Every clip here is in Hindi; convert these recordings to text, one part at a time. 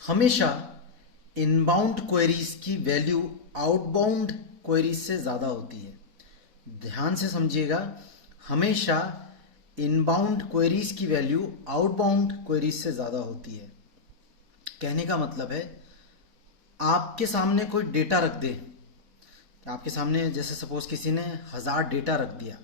हमेशा इनबाउंड क्वेरीज की वैल्यू आउटबाउंड क्वेरीज से ज़्यादा होती है। ध्यान से समझिएगा, हमेशा इनबाउंड क्वेरीज की वैल्यू आउटबाउंड क्वेरीज से ज़्यादा होती है। कहने का मतलब है, आपके सामने कोई डेटा रख दे, आपके सामने जैसे सपोज किसी ने 1000 डेटा रख दिया,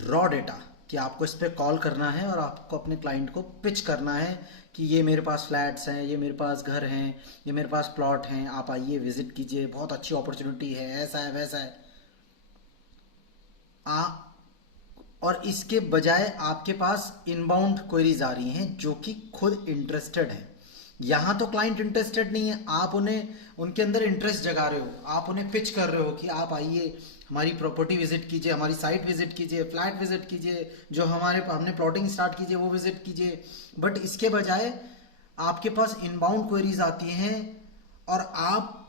रॉ डेटा, कि आपको इस पर कॉल करना है और आपको अपने क्लाइंट को पिच करना है कि ये मेरे पास फ्लैट्स हैं, ये मेरे पास घर हैं, ये मेरे पास प्लॉट हैं, आप आइए विजिट कीजिए, बहुत अच्छी अपॉर्चुनिटी है, ऐसा है वैसा है। और इसके बजाय आपके पास इनबाउंड क्वेरीज आ रही हैं जो कि खुद इंटरेस्टेड है। यहाँ तो क्लाइंट इंटरेस्टेड नहीं है, आप उन्हें उनके अंदर इंटरेस्ट जगा रहे हो, आप उन्हें पिच कर रहे हो कि आप आइए, हमारी प्रॉपर्टी विजिट कीजिए, हमारी साइट विजिट कीजिए, फ्लैट विजिट कीजिए, जो हमने प्लॉटिंग स्टार्ट कीजिए वो विजिट कीजिए। बट इसके बजाय आपके पास इनबाउंड क्वेरीज आती हैं और आप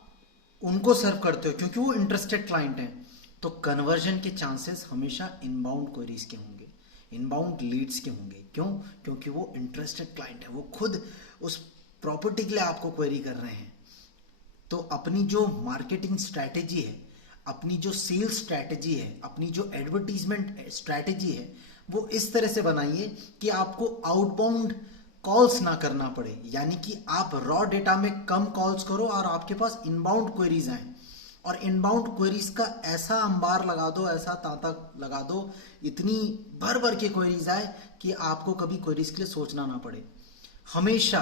उनको सर्व करते हो क्योंकि वो इंटरेस्टेड क्लाइंट हैं। तो कन्वर्जन के चांसेस हमेशा इनबाउंड क्वेरीज के होंगे, इनबाउंड लीड्स के होंगे। क्यों? क्योंकि वो इंटरेस्टेड क्लाइंट है, वो खुद उस प्रॉपर्टी के लिए आपको क्वेरी कर रहे हैं। तो अपनी जो मार्केटिंग स्ट्रैटेजी है, अपनी जो सेल्स स्ट्रैटेजी है, अपनी जो एडवर्टीजमेंट स्ट्रैटेजी है, वो इस तरह से बनाइए कि आपको आउटबाउंड कॉल्स ना करना पड़े। यानी कि आप रॉ डेटा में कम कॉल्स करो और आपके पास इनबाउंड क्वेरीज आए। और इनबाउंड क्वेरीज का ऐसा अंबार लगा दो, ऐसा तांता लगा दो, इतनी भर भर के क्वेरीज आए कि आपको कभी क्वेरीज के लिए सोचना ना पड़े। हमेशा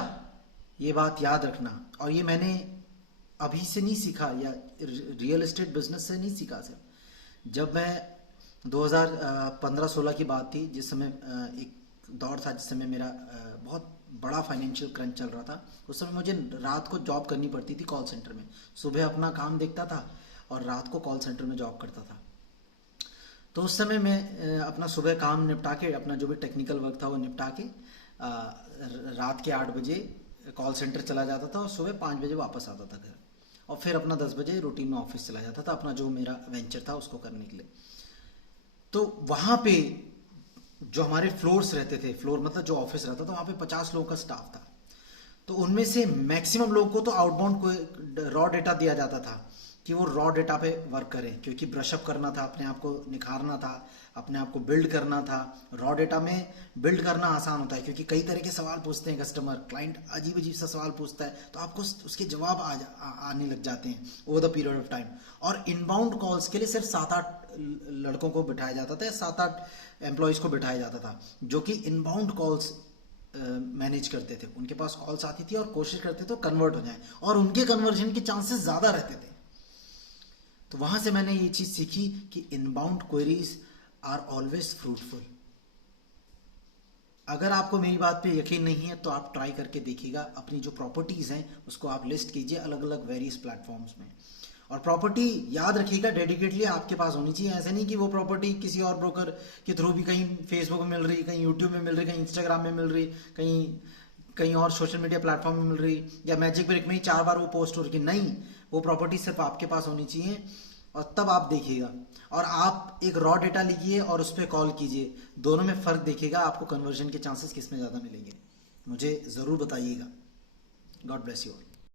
ये बात याद रखना, और ये मैंने अभी से नहीं सीखा या रियल एस्टेट बिजनेस से नहीं सीखा सर। जब मैं 2015-16 की बात थी, जिस समय एक दौर था जिस समय मेरा बहुत बड़ा फाइनेंशियल क्रंच चल रहा था, उस समय मुझे रात को जॉब करनी पड़ती थी कॉल सेंटर में। सुबह अपना काम देखता था और रात को कॉल सेंटर में जॉब करता था। तो उस समय मैं अपना सुबह काम निपटा के, अपना जो भी टेक्निकल वर्क था वो निपटा के रात के 8 बजे कॉल सेंटर चला जाता था और सुबह 5 बजे वापस आता था घर, और फिर अपना 10 बजे रूटीन में ऑफिस चला जाता था अपना जो मेरा वेंचर था उसको करने के लिए। तो वहाँ पे जो हमारे फ्लोर्स रहते थे, फ्लोर मतलब जो ऑफिस रहता था, वहाँ पे 50 लोगों का स्टाफ था। तो उनमें से मैक्सिमम लोगों को तो आउटबाउंड को रॉ डेटा दिया जाता था कि वो रॉ डेटा पे वर्क करें, क्योंकि ब्रशअप करना था, अपने आप को निखारना था, अपने आप को बिल्ड करना था। रॉ डेटा में बिल्ड करना आसान होता है क्योंकि कई तरह के सवाल पूछते हैं कस्टमर, क्लाइंट अजीब अजीब सा सवाल पूछता है, तो आपको उसके जवाब आने लग जाते हैं over the period of time. और इनबाउंड कॉल्स के लिए सिर्फ 7-8 लड़कों को बिठाया जाता था, 7-8 एम्प्लॉयज़ को बिठाया जाता था जो कि इनबाउंड कॉल्स मैनेज करते थे। उनके पास कॉल्स आती थी और कोशिश करते थे तो कन्वर्ट हो जाए, और उनके कन्वर्जन के चांसेस ज़्यादा रहते थे। तो वहां से मैंने ये चीज सीखी कि inbound queries are always fruitful. अगर आपको मेरी बात पे यकीन नहीं है तो आप ट्राई करके देखिएगा, अपनी जो प्रॉपर्टीज हैं उसको आप लिस्ट कीजिए अलग अलग वेरियस प्लेटफॉर्म्स में। और प्रॉपर्टी याद रखिएगा डेडिकेटली आपके पास होनी चाहिए। ऐसा नहीं कि वो प्रॉपर्टी किसी और ब्रोकर के थ्रू भी कहीं फेसबुक में मिल रही, कहीं यूट्यूब में मिल रही, कहीं इंस्टाग्राम में मिल रही, कहीं कहीं और सोशल मीडिया प्लेटफॉर्म में मिल रही, या मैजिक ब्रेक में ही 4 बार वो पोस्ट हो रही। नहीं, वो प्रॉपर्टी सिर्फ आपके पास होनी चाहिए, और तब आप देखिएगा। और आप एक रॉ डेटा लिखिए और उस पर कॉल कीजिए, दोनों में फ़र्क देखिएगा, आपको कन्वर्जन के चांसेस किस में ज़्यादा मिलेंगे। मुझे ज़रूर बताइएगा। God bless you all.